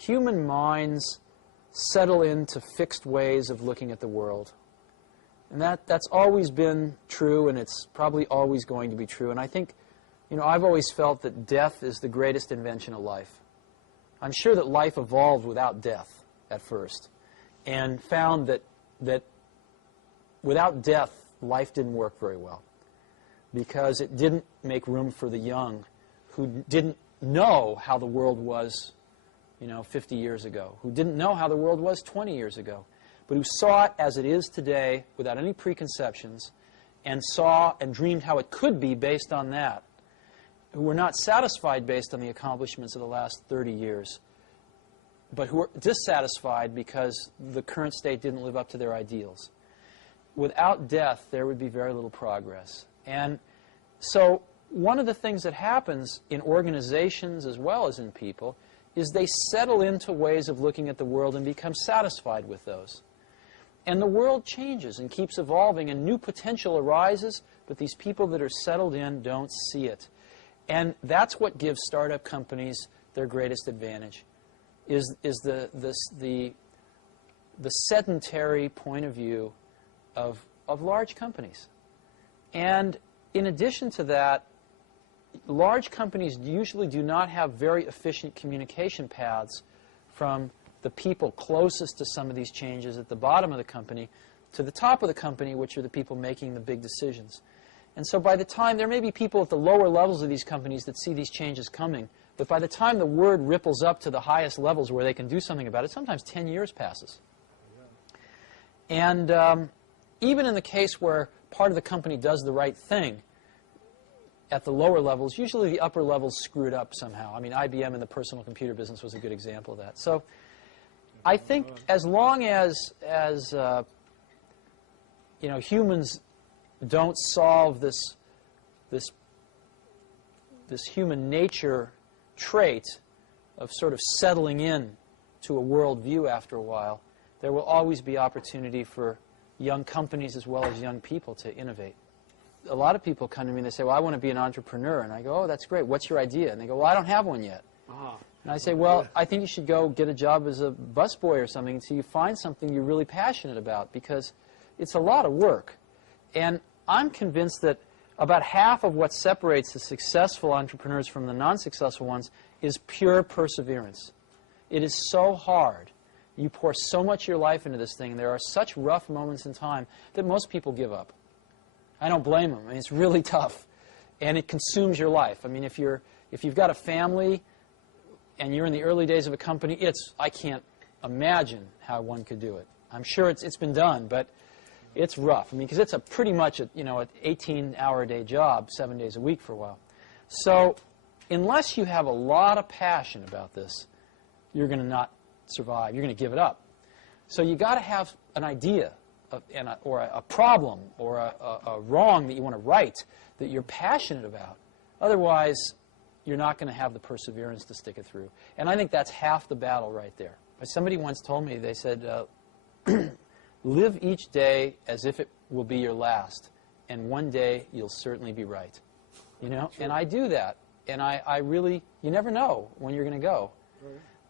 human minds settle into fixed ways of looking at the world. And that's always been true, and it's probably always going to be true. And I think, I've always felt that death is the greatest invention of life. I'm sure that life evolved without death at first, and found that without death, life didn't work very well, because it didn't make room for the young who didn't know how the world was 50 years ago, who didn't know how the world was 20 years ago, but who saw it as it is today without any preconceptions, and saw and dreamed how it could be based on that, who were not satisfied based on the accomplishments of the last 30 years, but who were dissatisfied because the current state didn't live up to their ideals. Without death, there would be very little progress. And so one of the things that happens in organizations as well as in people is they settle into ways of looking at the world and become satisfied with those. And the world changes and keeps evolving, and new potential arises, but these people that are settled in don't see it. And that's what gives startup companies their greatest advantage, is the sedentary point of view of large companies. And in addition to that, large companies usually do not have very efficient communication paths from the people closest to some of these changes at the bottom of the company to the top of the company, which are the people making the big decisions. And so by the time, there may be people at the lower levels of these companies that see these changes coming, but by the time the word ripples up to the highest levels where they can do something about it, sometimes 10 years passes. And even in the case where part of the company does the right thing, at the lower levels, usually the upper levels screwed up somehow. I mean, IBM in the personal computer business was a good example of that. So I think as long as humans don't solve this human nature trait of sort of settling in to a worldview after a while, there will always be opportunity for young companies as well as young people to innovate. A lot of people come to me and they say, well, I want to be an entrepreneur. And I go, oh, that's great. What's your idea? And they go, well, I don't have one yet. And I say, well, I think you should go get a job as a busboy or something until you find something you're really passionate about, because it's a lot of work. And I'm convinced that about half of what separates the successful entrepreneurs from the non-successful ones is pure perseverance. It is so hard. You pour so much of your life into this thing. There are such rough moments in time that most people give up. I don't blame them. I mean, it's really tough, and it consumes your life. I mean, if you've got a family and you're in the early days of a company, I can't imagine how one could do it. I'm sure it's been done, but it's rough. I mean, because it's pretty much an 18-hour-a-day job, 7 days a week for a while. So unless you have a lot of passion about this, you're going to not survive. You're going to give it up. So you got to have an idea, or a problem, or a wrong that you want to right that you're passionate about. Otherwise, you're not going to have the perseverance to stick it through. And I think that's half the battle right there. Somebody once told me, they said, live each day as if it will be your last, and one day you'll certainly be right. And I do that. And I really, you never know when you're going to go.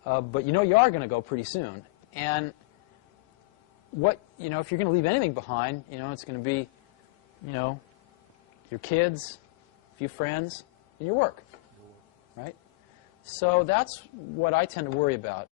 But you are going to go pretty soon. And if you're going to leave anything behind, it's going to be, your kids, a few friends, and your work, right? So that's what I tend to worry about.